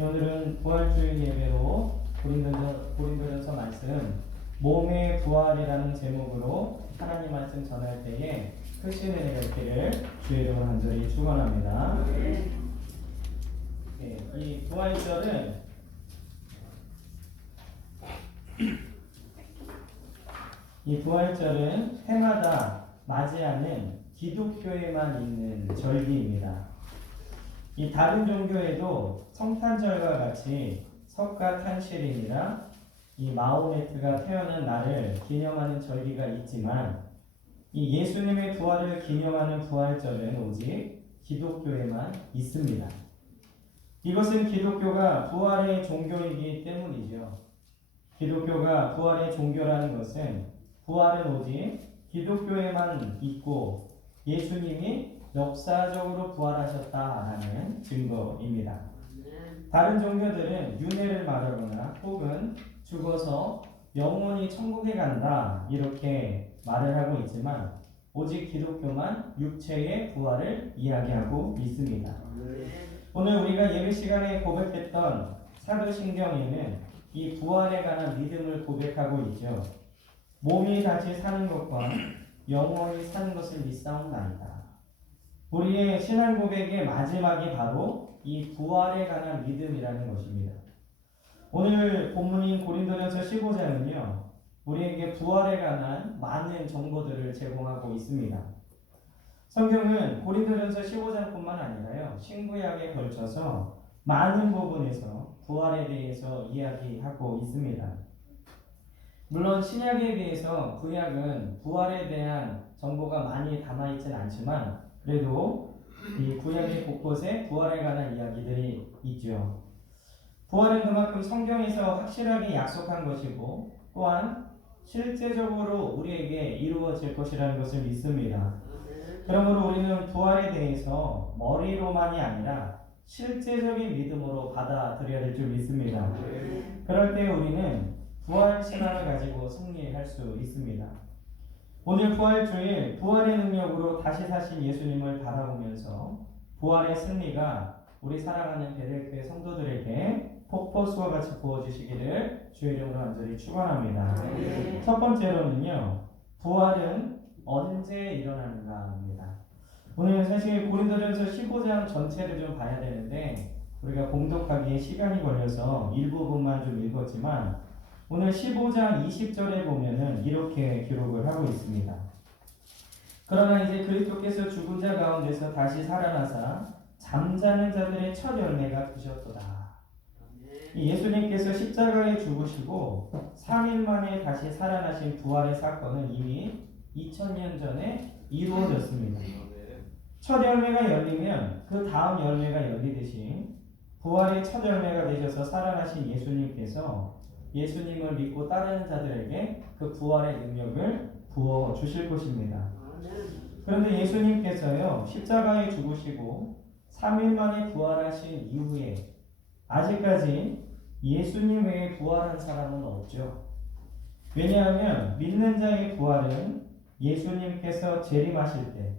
오늘은 부활주일 예배로 고린도전서 말씀 몸의 부활이라는 제목으로 하나님 말씀 전할 때에 크신 은혜가 있기를 주의 이름으로 간절히 축원합니다. 네, 이 부활절은 해마다 맞이하는 기독교에만 있는 절기입니다. 이 다른 종교에도 성탄절과 같이 석가탄신일이나 이 마호메트가 태어난 날을 기념하는 절기가 있지만 이 예수님의 부활을 기념하는 부활절은 오직 기독교에만 있습니다. 이것은 기독교가 부활의 종교이기 때문이죠. 기독교가 부활의 종교라는 것은 부활은 오직 기독교에만 있고 예수님이 역사적으로 부활하셨다라는 증거입니다. 다른 종교들은 윤회를 말하거나 혹은 죽어서 영원히 천국에 간다 이렇게 말을 하고 있지만 오직 기독교만 육체의 부활을 이야기하고 있습니다. 오늘 우리가 예배 시간에 고백했던 사도신경에는 이 부활에 관한 믿음을 고백하고 있죠. 몸이 다시 사는 것과 영원히 사는 것을 믿사옵나이다. 우리의 신앙 고백의 마지막이 바로 이 부활에 관한 믿음이라는 것입니다. 오늘 본문인 고린도전서 15장은요, 우리에게 부활에 관한 많은 정보들을 제공하고 있습니다. 성경은 고린도전서 15장뿐만 아니라요, 신구약에 걸쳐서 많은 부분에서 부활에 대해서 이야기하고 있습니다. 물론 신약에 비해서 구약은 부활에 대한 정보가 많이 담아있진 않지만 그래도 이 구약의 곳곳에 부활에 관한 이야기들이 있죠. 부활은 그만큼 성경에서 확실하게 약속한 것이고 또한 실제적으로 우리에게 이루어질 것이라는 것을 믿습니다. 그러므로 우리는 부활에 대해서 머리로만이 아니라 실제적인 믿음으로 받아들여야 될 줄 믿습니다. 그럴 때 우리는 부활 신앙을 가지고 승리할 수 있습니다. 오늘 부활주일 부활의 능력으로 다시 사신 예수님을 바라보면서 부활의 승리가 우리 사랑하는 베델교회 성도들에게 폭포수와 같이 부어주시기를 주의 이름으로 간절히 축원합니다. 첫 번째로는요, 부활은 언제 일어나는가입니다. 오늘 사실 고린도전서 15장 전체를 좀 봐야 되는데 우리가 봉독하기에 시간이 걸려서 일부분만 좀 읽었지만 오늘 15장 20절에 보면은 이렇게 기록을 하고 있습니다. 그러나 이제 그리스도께서 죽은 자 가운데서 다시 살아나사 잠자는 자들의 첫 열매가 되셨도다. 예수님께서 십자가에 죽으시고 3일 만에 다시 살아나신 부활의 사건은 이미 2000년 전에 이루어졌습니다. 첫 열매가 열리면 그 다음 열매가 열리듯이 부활의 첫 열매가 되셔서 살아나신 예수님께서 예수님을 믿고 따르는 자들에게 그 부활의 능력을 부어 주실 것입니다. 그런데 예수님께서요, 십자가에 죽으시고 3일 만에 부활하신 이후에 아직까지 예수님 외에 부활한 사람은 없죠. 왜냐하면 믿는 자의 부활은 예수님께서 재림하실 때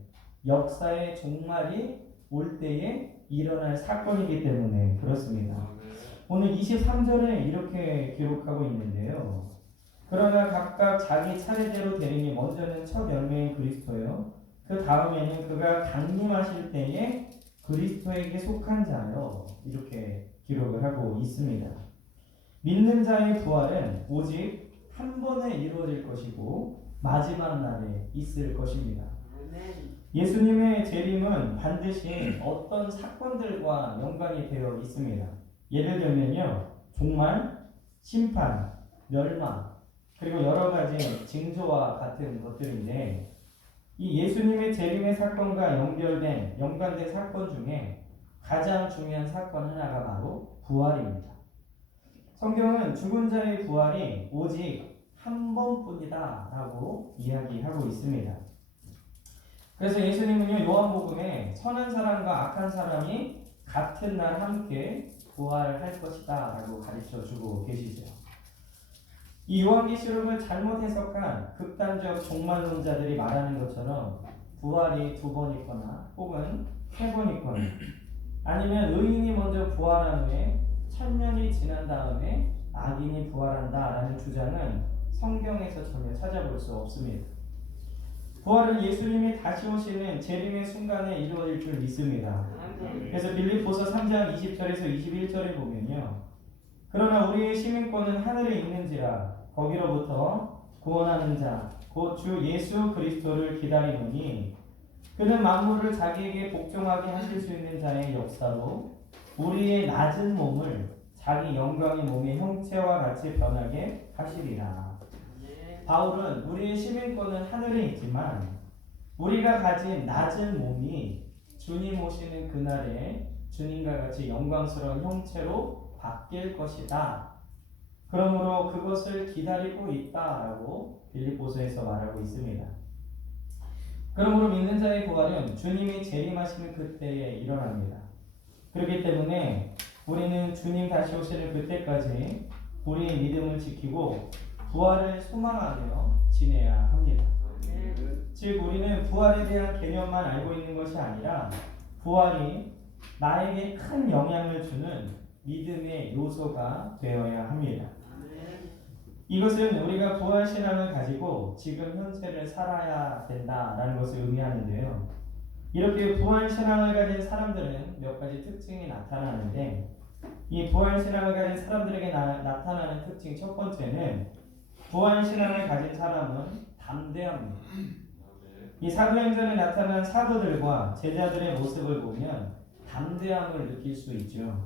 역사의 종말이 올 때에 일어날 사건이기 때문에 그렇습니다. 오늘 23절에 이렇게 기록하고 있는데요. 그러나 각각 자기 차례대로 되리니 먼저는 첫 열매인 그리스도요. 그 다음에는 그가 강림하실 때에 그리스도에게 속한 자요. 이렇게 기록을 하고 있습니다. 믿는 자의 부활은 오직 한 번에 이루어질 것이고 마지막 날에 있을 것입니다. 예수님의 재림은 반드시 어떤 사건들과 연관이 되어 있습니다. 예를 들면요, 종말, 심판, 멸망, 그리고 여러 가지 징조와 같은 것들인데 이 예수님의 재림의 사건과 연관된 사건 중에 가장 중요한 사건 하나가 바로 부활입니다. 성경은 죽은 자의 부활이 오직 한 번뿐이다 라고 이야기하고 있습니다. 그래서 예수님은요, 요한복음에 선한 사람과 악한 사람이 같은 날 함께 부활할 것이다 라고 가르쳐주고 계시죠. 이 요한계시록을 잘못 해석한 극단적 종말론자들이 말하는 것처럼 부활이 2번 있거나 혹은 3번 있거나 아니면 의인이 먼저 부활한 후에 천년이 지난 다음에 악인이 부활한다라는 주장은 성경에서 전혀 찾아볼 수 없습니다. 부활은 예수님이 다시 오시는 재림의 순간에 이루어질 줄 믿습니다. 그래서 빌립보서 3장 20절에서 21절에 보면요. 그러나 우리의 시민권은 하늘에 있는지라 거기로부터 구원하는 자 곧 주 예수 그리스도를 기다리노니 그는 만물을 자기에게 복종하게 하실 수 있는 자의 역사로 우리의 낮은 몸을 자기 영광의 몸의 형체와 같이 변하게 하시리라. 바울은 우리의 시민권은 하늘에 있지만 우리가 가진 낮은 몸이 주님 오시는 그날에 주님과 같이 영광스러운 형체로 바뀔 것이다. 그러므로 그것을 기다리고 있다라고 빌립보서에서 말하고 있습니다. 그러므로 믿는 자의 부활은 주님이 재림하시는 그때에 일어납니다. 그렇기 때문에 우리는 주님 다시 오시는 그때까지 우리의 믿음을 지키고 부활을 소망하며 지내야 합니다. 즉 우리는 부활에 대한 개념만 알고 있는 것이 아니라 부활이 나에게 큰 영향을 주는 믿음의 요소가 되어야 합니다. 이것은 우리가 부활 신앙을 가지고 지금 현재를 살아야 된다라는 것을 의미하는데요. 이렇게 부활 신앙을 가진 사람들은 몇 가지 특징이 나타나는데 이 부활 신앙을 가진 사람들에게 나타나는 특징 첫 번째는 부활 신앙을 가진 사람은 담대합니다. 이 사도행전에 나타난 사도들과 제자들의 모습을 보면 담대함을 느낄 수 있죠.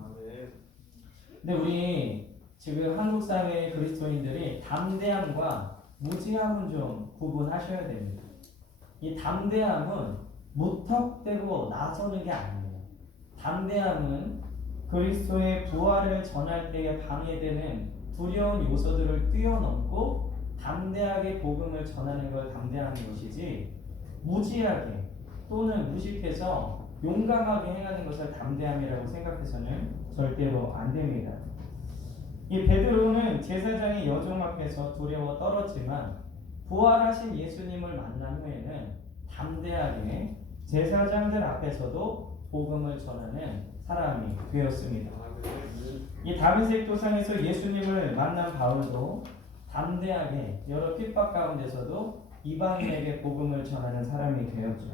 근데 우리 지금 한국 사회의 그리스도인들이 담대함과 무지함은 좀 구분하셔야 됩니다. 이 담대함은 무턱대고 나서는 게 아니에요. 담대함은 그리스도의 부활을 전할 때에 방해되는 두려운 요소들을 뛰어넘고 담대하게 복음을 전하는 걸 담대하는 것이지 무지하게 또는 무식해서 용감하게 행하는 것을 담대함이라고 생각해서는 절대로 안 됩니다. 이 베드로는 제사장의 여종 앞에서 두려워 떨었지만 부활하신 예수님을 만난 후에는 담대하게 제사장들 앞에서도 복음을 전하는 사람이 되었습니다. 이 다윗의 도상에서 예수님을 만난 바울도 담대하게 여러 핍박 가운데서도 이방인에게 복음을 전하는 사람이 되었죠.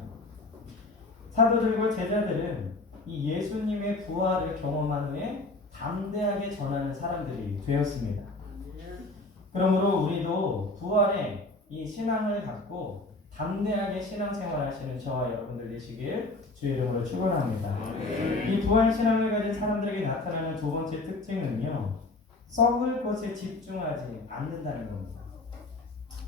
사도들과 제자들은 이 예수님의 부활을 경험한 후에 담대하게 전하는 사람들이 되었습니다. 그러므로 우리도 부활의 이 신앙을 갖고 담대하게 신앙생활 하시는 저와 여러분들 되시길 주의 이름으로 축원합니다. 이 부활 신앙을 가진 사람들에게 나타나는 두 번째 특징은요. 썩을 것에 집중하지 않는다는 겁니다.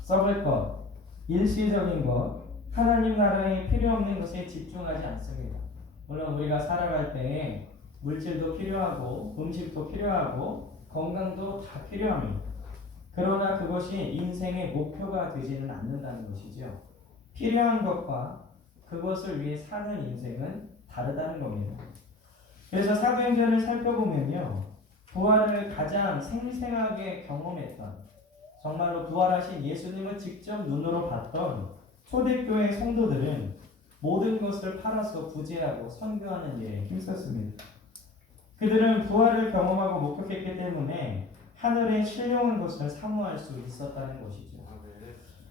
썩을 것, 일시적인 것, 하나님 나라에 필요 없는 것에 집중하지 않습니다. 물론 우리가 살아갈 때에 물질도 필요하고 음식도 필요하고 건강도 다 필요합니다. 그러나 그것이 인생의 목표가 되지는 않는다는 것이죠. 필요한 것과 그것을 위해 사는 인생은 다르다는 겁니다. 그래서 사도행전을 살펴보면요. 부활을 가장 생생하게 경험했던 정말로 부활하신 예수님을 직접 눈으로 봤던 초대교회 성도들은 모든 것을 팔아서 구제하고 선교하는 일에 힘썼습니다. 그들은 부활을 경험하고 목격했기 때문에 하늘의 신령한 것을 사모할 수 있었다는 것이죠.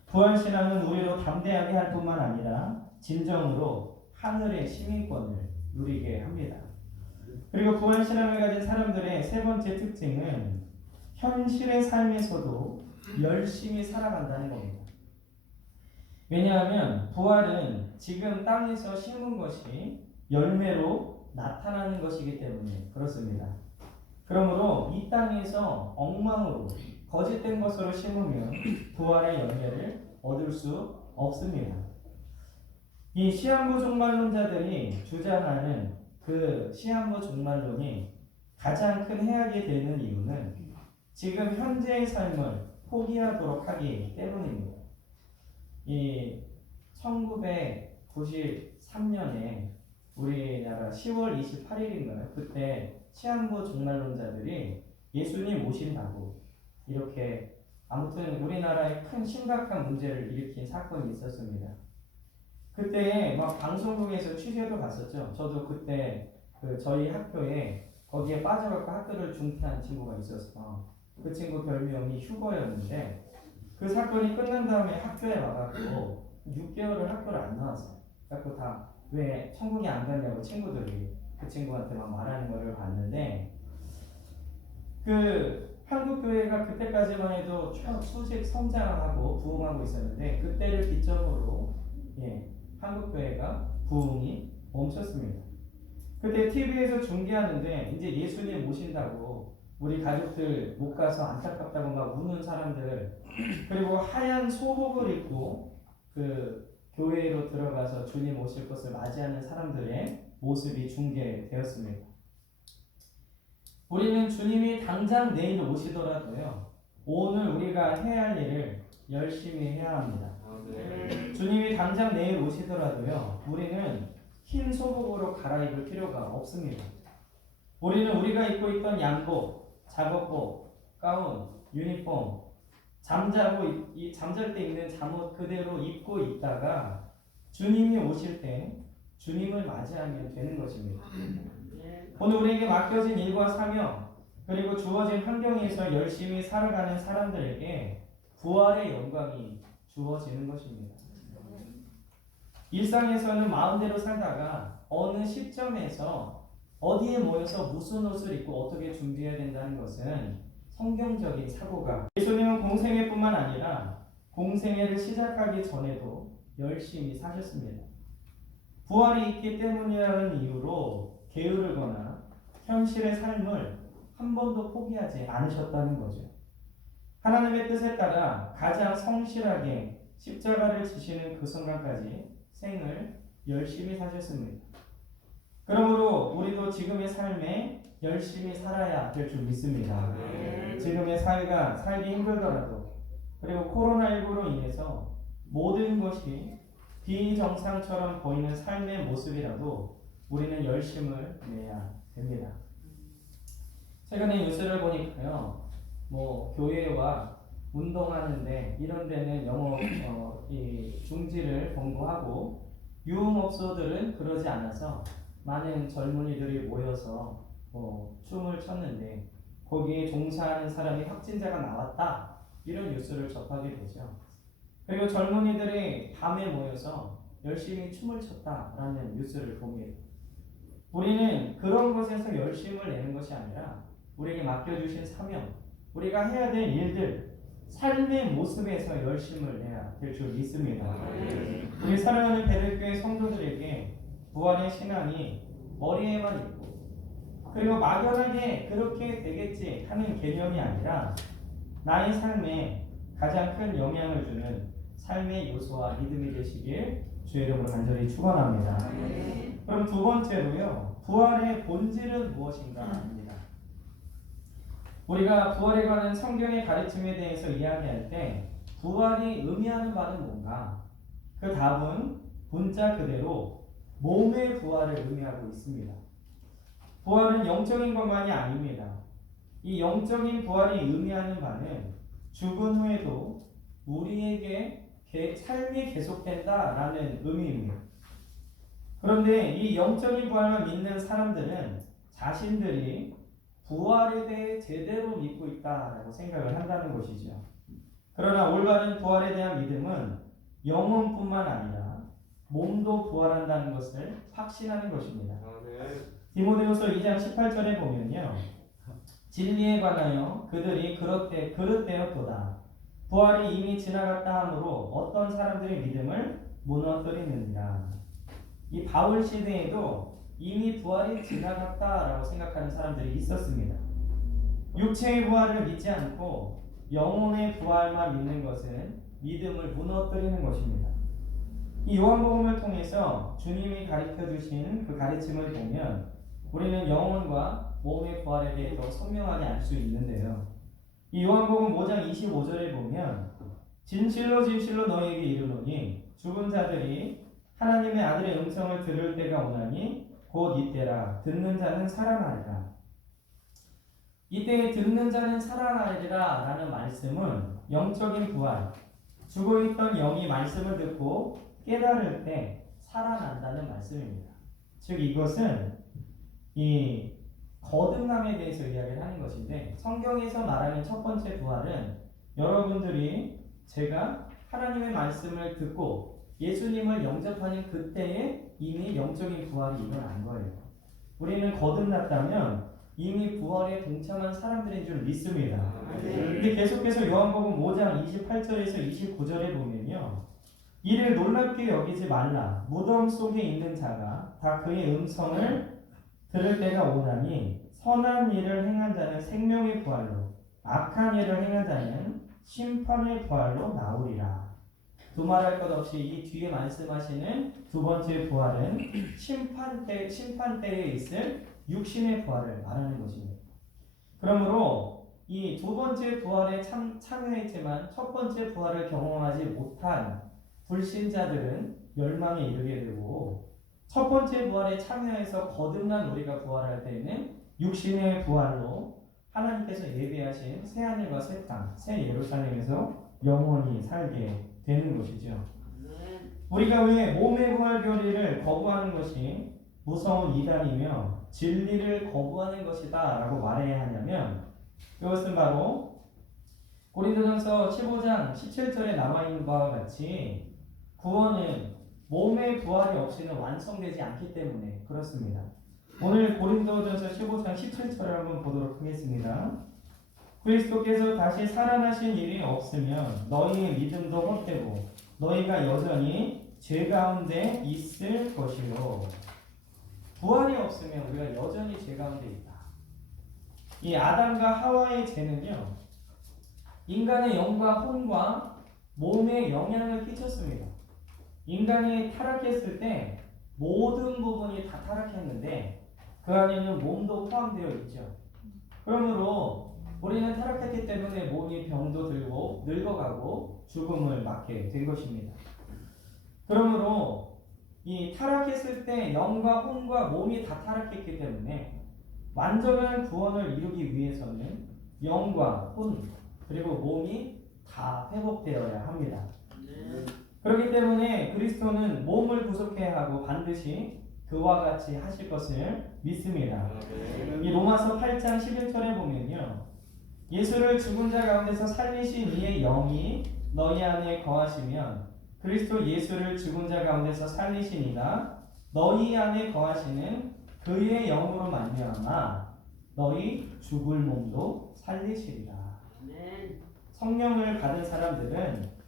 부활신앙은 우리로 담대하게 할 뿐만 아니라 진정으로 하늘의 시민권을 누리게 합니다. 그리고 부활신앙을 가진 사람들의 세 번째 특징은 현실의 삶에서도 열심히 살아간다는 겁니다. 왜냐하면 부활은 지금 땅에서 심은 것이 열매로 나타나는 것이기 때문에 그렇습니다. 그러므로 이 땅에서 엉망으로 거짓된 것으로 심으면 부활의 열매를 얻을 수 없습니다. 이 시한부 종말론자들이 주장하는 그 시한부 종말론이 가장 큰 해악이 되는 이유는 지금 현재의 삶을 포기하도록 하기 때문입니다. 이 1993년에 우리나라 10월 28일인가요? 그때 시한부 종말론자들이 예수님 오신다고 이렇게 아무튼 우리나라에 큰 심각한 문제를 일으킨 사건이 있었습니다. 그때 막 방송국에서 취재도 갔었죠. 저도 그때 저희 학교에 거기에 빠져갖고 학교를 중퇴한 친구가 있어서 그 친구 별명이 휴거였는데 그 사건이 끝난 다음에 학교에 와갖고 6개월을 학교를 안 나왔어요. 그래갖고 다 왜 천국에 안 갔냐고 친구들이 그 친구한테 막 말하는 거를 봤는데 그 한국 교회가 그때까지만 해도 수직 성장하고 부흥하고 있었는데 그때를 기점으로 한국 교회가 부흥이 멈췄습니다. 그때 TV에서 중계하는데 이제 예수님 모신다고 우리 가족들 못 가서 안타깝다고 막 우는 사람들 그리고 하얀 소복을 입고 그 교회로 들어가서 주님 오실 것을 맞이하는 사람들의 모습이 중계되었습니다. 우리는 주님이 당장 내일 오시더라도요, 오늘 우리가 해야 할 일을 열심히 해야 합니다. 주님이 당장 내일 오시더라도요, 우리는 흰 소복으로 갈아입을 필요가 없습니다. 우리는 우리가 입고 있던 양복, 작업복, 가운, 유니폼, 잠잘 때 입는 잠옷 그대로 입고 있다가 주님이 오실 때 주님을 맞이하면 되는 것입니다. 오늘 우리에게 맡겨진 일과 사명 그리고 주어진 환경에서 열심히 살아가는 사람들에게 부활의 영광이 주어지는 것입니다. 일상에서는 마음대로 살다가 어느 시점에서 어디에 모여서 무슨 옷을 입고 어떻게 준비해야 된다는 것은 성경적인 사고가 예수님은 공생애뿐만 아니라 공생애를 시작하기 전에도 열심히 사셨습니다. 부활이 있기 때문이라는 이유로 게으르거나 현실의 삶을 한 번도 포기하지 않으셨다는 거죠. 하나님의 뜻에 따라 가장 성실하게 십자가를 지시는 그 순간까지 생을 열심히 사셨습니다. 그러므로 우리도 지금의 삶에 열심히 살아야 될 줄 믿습니다. 지금의 사회가 살기 힘들더라도 그리고 코로나19로 인해서 모든 것이 비정상처럼 보이는 삶의 모습이라도 우리는 열심을 내야 됩니다. 최근에 뉴스를 보니까요, 교회와 운동하는데 이런 데는 영업 중지를 권고하고 유흥업소들은 그러지 않아서 많은 젊은이들이 모여서 춤을 췄는데 거기에 종사하는 사람이 확진자가 나왔다 이런 뉴스를 접하게 되죠. 그리고 젊은이들이 밤에 모여서 열심히 춤을 췄다라는 뉴스를 보게 우리는 그런 것에서 열심을 내는 것이 아니라 우리에게 맡겨주신 사명, 우리가 해야 될 일들, 삶의 모습에서 열심을 내야 될 줄 믿습니다. 우리 사랑하는 베들교회 성도들에게 부활의 신앙이 머리에만 있고 그리고 막연하게 그렇게 되겠지 하는 개념이 아니라 나의 삶에 가장 큰 영향을 주는 삶의 요소와 믿음이 되시길 주의 이름으로 간절히 축원합니다. 그럼 두 번째로요, 부활의 본질은 무엇인가입니다. 우리가 부활에 관한 성경의 가르침에 대해서 이야기할 때 부활이 의미하는 바는 뭔가? 그 답은 문자 그대로 몸의 부활을 의미하고 있습니다. 부활은 영적인 것만이 아닙니다. 이 영적인 부활이 의미하는 바는 죽은 후에도 우리에게 삶이 계속된다라는 의미입니다. 그런데 이 영적인 부활만 믿는 사람들은 자신들이 부활에 대해 제대로 믿고 있다라고 생각을 한다는 것이죠. 그러나 올바른 부활에 대한 믿음은 영혼뿐만 아니라 몸도 부활한다는 것을 확신하는 것입니다. 디모데후서 2장 18절에 보면요, 진리에 관하여 그들이 그릇되었도다. 부활이 이미 지나갔다 하므로 어떤 사람들의 믿음을 무너뜨리느니라. 이 바울 시대에도 이미 부활이 지나갔다라고 생각하는 사람들이 있었습니다. 육체의 부활을 믿지 않고 영혼의 부활만 믿는 것은 믿음을 무너뜨리는 것입니다. 이 요한복음을 통해서 주님이 가르쳐 주신 그 가르침을 보면 우리는 영혼과 몸의 부활에 대해 더 선명하게 알 수 있는데요. 이 요한복음 5장 25절에 보면 진실로 진실로 너희에게 이르노니 죽은 자들이 하나님의 아들의 음성을 들을 때가 오나니 곧 이때라. 듣는 자는 살아나리라. 이때에 듣는 자는 살아나리라 라는 말씀은 영적인 부활, 죽어있던 영이 말씀을 듣고 깨달을 때 살아난다는 말씀입니다. 즉 이것은 이 거듭남에 대해서 이야기를 하는 것인데, 성경에서 말하는 첫 번째 부활은 여러분들이 제가 하나님의 말씀을 듣고 예수님을 영접하는 그때에 이미 영적인 부활이 일어난 거예요. 우리는 거듭났다면 이미 부활에 동참한 사람들인 줄 믿습니다. 근데 계속해서 요한복음 5장 28절에서 29절에 보면요, 이를 놀랍게 여기지 말라. 무덤 속에 있는 자가 다 그의 음성을 들을 때가 오나니 선한 일을 행한 자는 생명의 부활로, 악한 일을 행한 자는 심판의 부활로 나오리라. 두말할 것 없이 이 뒤에 말씀하시는 두 번째 부활은 심판대에 있을 육신의 부활을 말하는 것입니다. 그러므로 이 두 번째 부활에 참여했지만 첫 번째 부활을 경험하지 못한 불신자들은 멸망에 이르게 되고, 첫 번째 부활에 참여해서 거듭난 우리가 부활할 때에는 육신의 부활로 하나님께서 예비하신 새하늘과 새 땅, 새 예루살렘에서 영원히 살게 되는 것이죠. 우리가 왜 몸의 부활 교리를 거부하는 것이 무서운 이단이며 진리를 거부하는 것이다 라고 말해야 하냐면, 이것은 바로 고린도전서 15장 17절에 나와 있는 바와 같이 구원은 몸의 부활이 없이는 완성되지 않기 때문에 그렇습니다. 오늘 고린도전서 15장 17절을 한번 보도록 하겠습니다. 그리스도께서 다시 살아나신 일이 없으면 너희의 믿음도 헛되고 너희가 여전히 죄 가운데 있을 것이요. 부활이 없으면 우리가 여전히 죄 가운데 있다. 이 아담과 하와의 죄는요, 인간의 영과 혼과 몸에 영향을 끼쳤습니다. 인간이 타락했을 때 모든 부분이 다 타락했는데 그 안에는 몸도 포함되어 있죠. 그러므로 우리는 타락했기 때문에 몸이 병도 들고 늙어가고 죽음을 맞게 된 것입니다. 그러므로 이 타락했을 때 영과 혼과 몸이 다 타락했기 때문에 완전한 구원을 이루기 위해서는 영과 혼 그리고 몸이 다 회복되어야 합니다. 그렇기 때문에 그리스도는 몸을 구속해야 하고 반드시 그와 같이 하실 것을 믿습니다. 이 로마서 8장 11절에 보면요, 예수를 죽은 자 가운데서 살리신 이의 영이 너희 안에 거하시면 그리스도 예수를 죽은 자 가운데서 살리신 이가 너희 안에 거하시는 그의 영으로 말미암아 너희 죽을 몸도 살리시리라. 성령을 받은 사람들은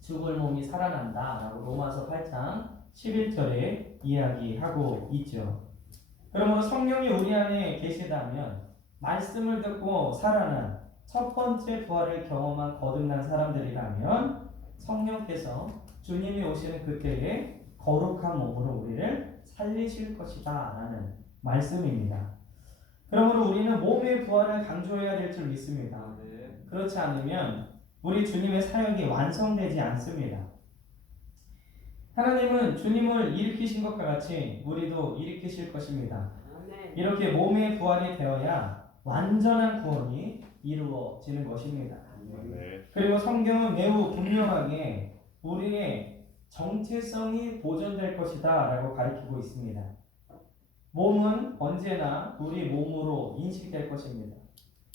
죽을 몸이 살아난다 라고 로마서 8장 11절에 이야기하고 있죠. 그러므로 성령이 우리 안에 계시다면 말씀을 듣고 살아난 첫 번째 부활을 경험한 거듭난 사람들이라면 성령께서 주님이 오시는 그때에 거룩한 몸으로 우리를 살리실 것이다 라는 말씀입니다. 그러므로 우리는 몸의 부활을 강조해야 될 줄 믿습니다. 그렇지 않으면 우리 주님의 사역이 완성되지 않습니다. 하나님은 주님을 일으키신 것과 같이 우리도 일으키실 것입니다. 이렇게 몸의 부활이 되어야 완전한 구원이 이루어지는 것입니다. 그리고 성경은 매우 분명하게 우리의 정체성이 보존될 것이다 라고 가르치고 있습니다. 몸은 언제나 우리 몸으로 인식될 것입니다.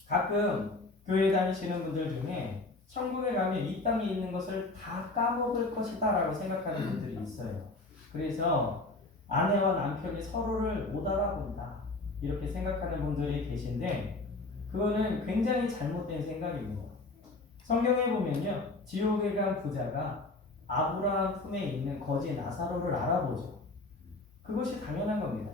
가끔 교회 다니시는 분들 중에 천국에 가면 이 땅에 있는 것을 다 까먹을 것이다 라고 생각하는 분들이 있어요. 그래서 아내와 남편이 서로를 못 알아본다 이렇게 생각하는 분들이 계신데, 그거는 굉장히 잘못된 생각입니다. 성경에 보면요, 지옥에 간 부자가 아브라함 품에 있는 거지 나사로를 알아보죠. 그것이 당연한 겁니다.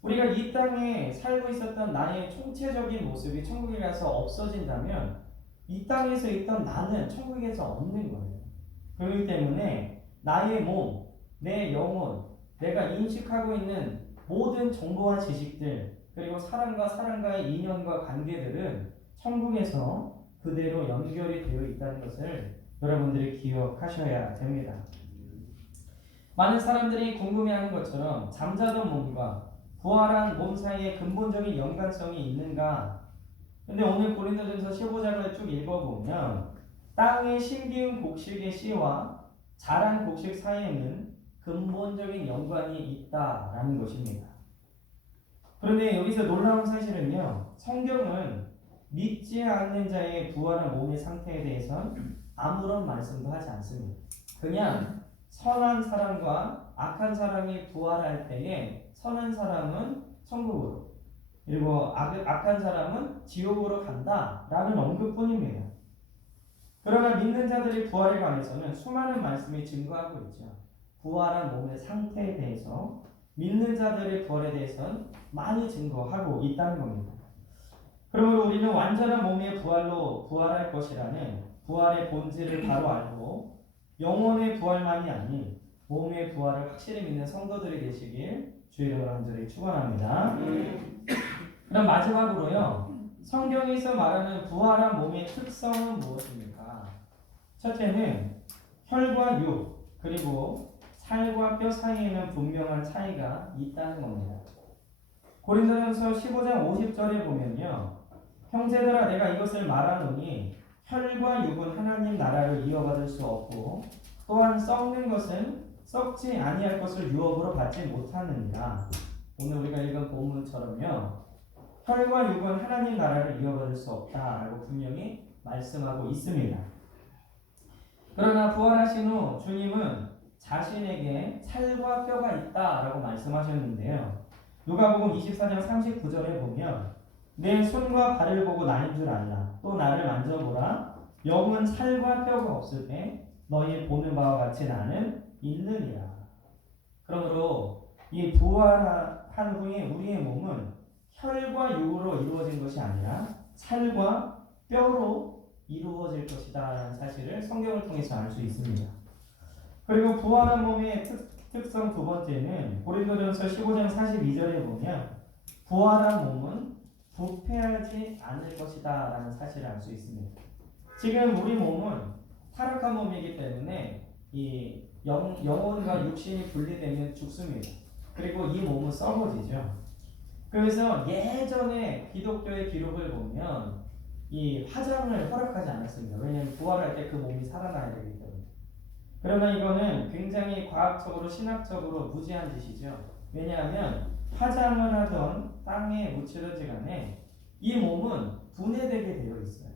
우리가 이 땅에 살고 있었던 나의 총체적인 모습이 천국에 가서 없어진다면 이 땅에서 있던 나는 천국에서 없는 거예요. 그렇기 때문에 나의 몸, 내 영혼, 내가 인식하고 있는 모든 정보와 지식들, 그리고 사람과의 인연과 관계들은 천국에서 그대로 연결이 되어 있다는 것을 여러분들이 기억하셔야 됩니다. 많은 사람들이 궁금해하는 것처럼 잠자던 몸과 부활한 몸 사이에 근본적인 연관성이 있는가? 근데 오늘 고린도전서 15장을 쭉 읽어보면 땅에 심기운 곡식의 씨와 자란 곡식 사이에는 근본적인 연관이 있다라는 것입니다. 그런데 여기서 놀라운 사실은요. 성경은 믿지 않는 자의 부활한 몸의 상태에 대해서는 아무런 말씀도 하지 않습니다. 그냥 선한 사람과 악한 사람이 부활할 때에 선한 사람은 천국으로 그리고 악한 사람은 지옥으로 간다라는 언급뿐입니다. 그러나 믿는 자들의 부활에 관해서는 수많은 말씀이 증거하고 있죠. 부활한 몸의 상태에 대해서 믿는 자들의 부활에 대해서는 많이 증거하고 있다는 겁니다. 그러므로 우리는 완전한 몸의 부활로 부활할 것이라는 부활의 본질을 바로 알고 영혼의 부활만이 아닌 몸의 부활을 확실히 믿는 성도들이 되시길 주의 간절히 축원합니다. 그럼 마지막으로요. 성경에서 말하는 부활한 몸의 특성은 무엇입니까? 첫째는 혈과 육 그리고 살과 뼈 사이에는 분명한 차이가 있다는 겁니다. 고린도전서 15장 50절에 보면요. 형제들아 내가 이것을 말하노니 혈과 육은 하나님 나라를 이어받을 수 없고 또한 썩는 것은 썩지 아니할 것을 유업으로 받지 못하느니라. 오늘 우리가 읽은 본문처럼요. 혈과 육은 하나님 나라를 이어받을 수 없다라고 분명히 말씀하고 있습니다. 그러나 부활하신 후 주님은 자신에게 살과 뼈가 있다라고 말씀하셨는데요. 누가복음 24장 39절에 보면 내 손과 발을 보고 나인 줄 알라. 또 나를 만져보라. 영은 살과 뼈가 없을 때 너희 보는 바와 같이 나는 있느니라. 그러므로 이 부활한 후에 우리의 몸은 혈과 육으로 이루어진 것이 아니라 살과 뼈로 이루어질 것이다 라는 사실을 성경을 통해서 알 수 있습니다. 그리고 부활한 몸의 특성 두 번째는 고린도전서 15장 42절에 보면 부활한 몸은 부패하지 않을 것이다 라는 사실을 알 수 있습니다. 지금 우리 몸은 타락한 몸이기 때문에 이 영혼과 육신이 분리되면 죽습니다. 그리고 이 몸은 썩어지죠. 그래서 예전에 기독교의 기록을 보면 이 화장을 허락하지 않았습니다. 왜냐하면 부활할 때 그 몸이 살아나야 되기 때문에. 그러나 이거는 굉장히 과학적으로 신학적으로 무지한 짓이죠. 왜냐하면 화장을 하던 땅에 묻히든지 간에 이 몸은 분해되게 되어 있어요.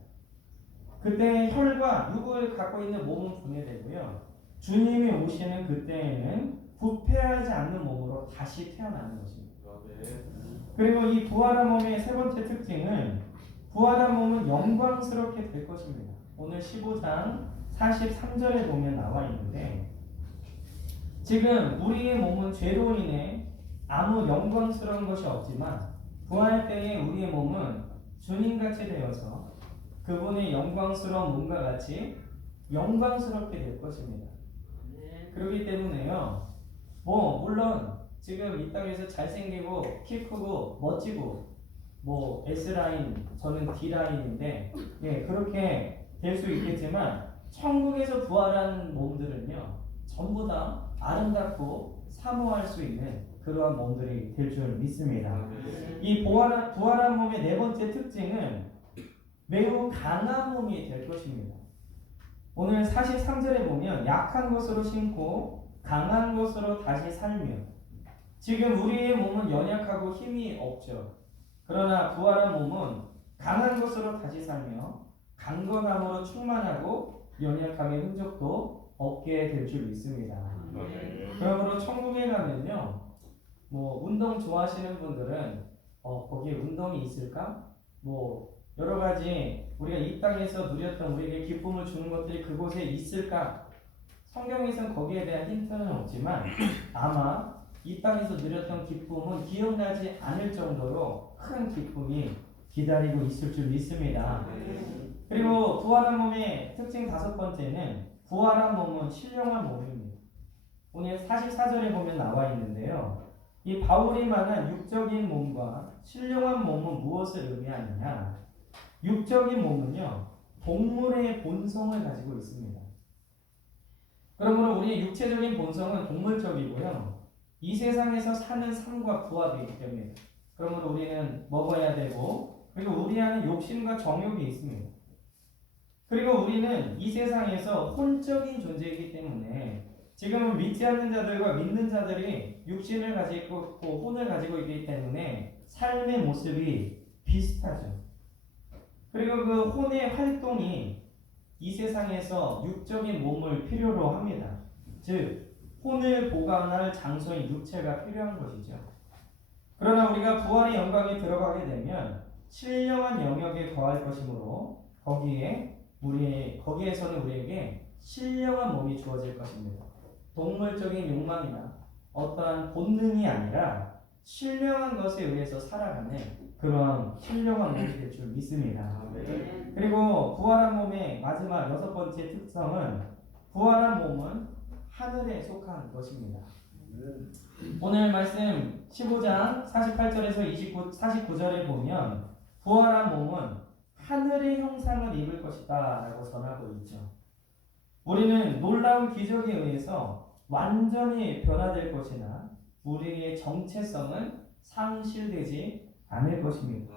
그때 혈과 육을 갖고 있는 몸은 분해되고요. 주님이 오시는 그때에는 부패하지 않는 몸으로 다시 태어나는 것입니다. 그리고 이 부활한 몸의 세 번째 특징은 부활한 몸은 영광스럽게 될 것입니다. 오늘 15장 43절에 보면 나와 있는데 지금 우리의 몸은 죄로 인해 아무 영광스러운 것이 없지만 부활 때에 우리의 몸은 주님같이 되어서 그분의 영광스러운 몸과 같이 영광스럽게 될 것입니다. 그렇기 때문에요. 물론 지금 이 땅에서 잘생기고 키 크고 멋지고 S라인 저는 D라인인데 그렇게 될 수 있겠지만 천국에서 부활한 몸들은요 전부 다 아름답고 사모할 수 있는 그러한 몸들이 될 줄 믿습니다. 이 부활한 몸의 네 번째 특징은 매우 강한 몸이 될 것입니다. 오늘 43절에 보면 약한 것으로 심고 강한 것으로 다시 살며 지금 우리의 몸은 연약하고 힘이 없죠. 그러나 부활한 몸은 강한 것으로 다시 살며 강건함으로 충만하고 연약함의 흔적도 없게 될 줄 믿습니다. 그러므로 천국에 가면요, 운동 좋아하시는 분들은 거기에 운동이 있을까? 여러 가지 우리가 이 땅에서 누렸던 우리에게 기쁨을 주는 것들이 그곳에 있을까? 성경에서는 거기에 대한 힌트는 없지만 아마 이 땅에서 누렸던 기쁨은 기억나지 않을 정도로 큰 기쁨이 기다리고 있을 줄 믿습니다. 그리고 부활한 몸의 특징 다섯 번째는 부활한 몸은 신령한 몸입니다. 오늘 44절에 보면 나와 있는데요. 이 바울이 말한 육적인 몸과 신령한 몸은 무엇을 의미하느냐? 육적인 몸은요, 동물의 본성을 가지고 있습니다. 그러므로 우리의 육체적인 본성은 동물적이고요. 이 세상에서 사는 삶과 부합이기 때문에 그러므로 우리는 먹어야 되고 그리고 우리 안에 욕심과 정욕이 있습니다. 그리고 우리는 이 세상에서 혼적인 존재이기 때문에 지금은 믿지 않는 자들과 믿는 자들이 육신을 가지고 있고 혼을 가지고 있기 때문에 삶의 모습이 비슷하죠. 그리고 그 혼의 활동이 이 세상에서 육적인 몸을 필요로 합니다. 즉 혼을 보관할 장소인 육체가 필요한 것이죠. 그러나 우리가 부활의 영광에 들어가게 되면 신령한 영역에 거할 것이므로 거기에서는 우리에게 신령한 몸이 주어질 것입니다. 동물적인 욕망이나 어떠한 본능이 아니라 신령한 것에 의해서 살아가는 그런 신령한 몸이 될 줄 믿습니다. 그리고 부활한 몸의 마지막 6번째 특성은 부활한 몸은 하늘에 속한 것입니다. 오늘 말씀 15장 48절에서 49절에 보면 부활한 몸은 하늘의 형상을 입을 것이다 라고 전하고 있죠. 우리는 놀라운 기적에 의해서 완전히 변화될 것이나 우리의 정체성은 상실되지 않을 것입니다.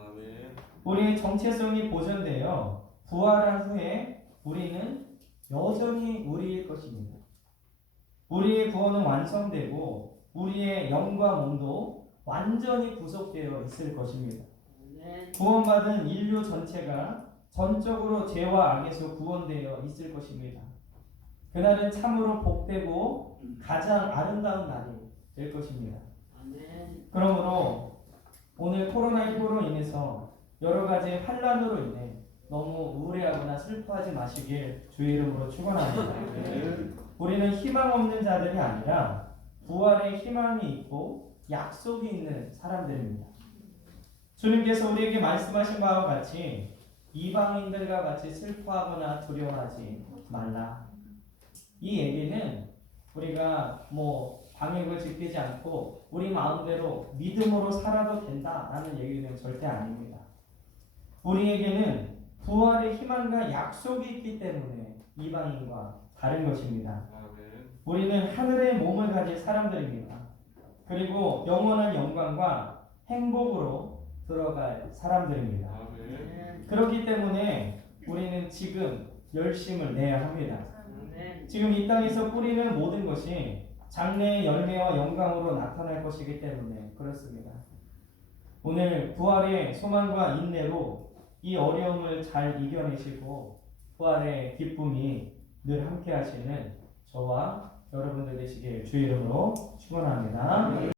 우리의 정체성이 보존되어 부활한 후에 우리는 여전히 우리일 것입니다. 우리의 구원은 완성되고 우리의 영과 몸도 완전히 구속되어 있을 것입니다. 구원받은 인류 전체가 전적으로 죄와 악에서 구원되어 있을 것입니다. 그날은 참으로 복되고 가장 아름다운 날이 될 것입니다. 그러므로 오늘 코로나19로 인해서 여러 가지 환란으로 인해 너무 우울해하거나 슬퍼하지 마시길 주의 이름으로 축원합니다. 우리는 희망 없는 자들이 아니라 부활의 희망이 있고 약속이 있는 사람들입니다. 주님께서 우리에게 말씀하신 바와 같이 이방인들과 같이 슬퍼하거나 두려워하지 말라. 이 얘기는 우리가 방역을 지키지 않고 우리 마음대로 믿음으로 살아도 된다라는 얘기는 절대 아닙니다. 우리에게는 부활의 희망과 약속이 있기 때문에 이방인과 다른 것입니다. 우리는 하늘의 몸을 가진 사람들입니다. 그리고 영원한 영광과 행복으로 들어갈 사람들입니다. 그렇기 때문에 우리는 지금 열심을 내야 합니다. 지금 이 땅에서 뿌리는 모든 것이 장래의 열매와 영광으로 나타날 것이기 때문에 그렇습니다. 오늘 부활의 소망과 인내로 이 어려움을 잘 이겨내시고 부활의 기쁨이 늘 함께 하시는 저와 여러분들 되시길 주의 이름으로 축원합니다.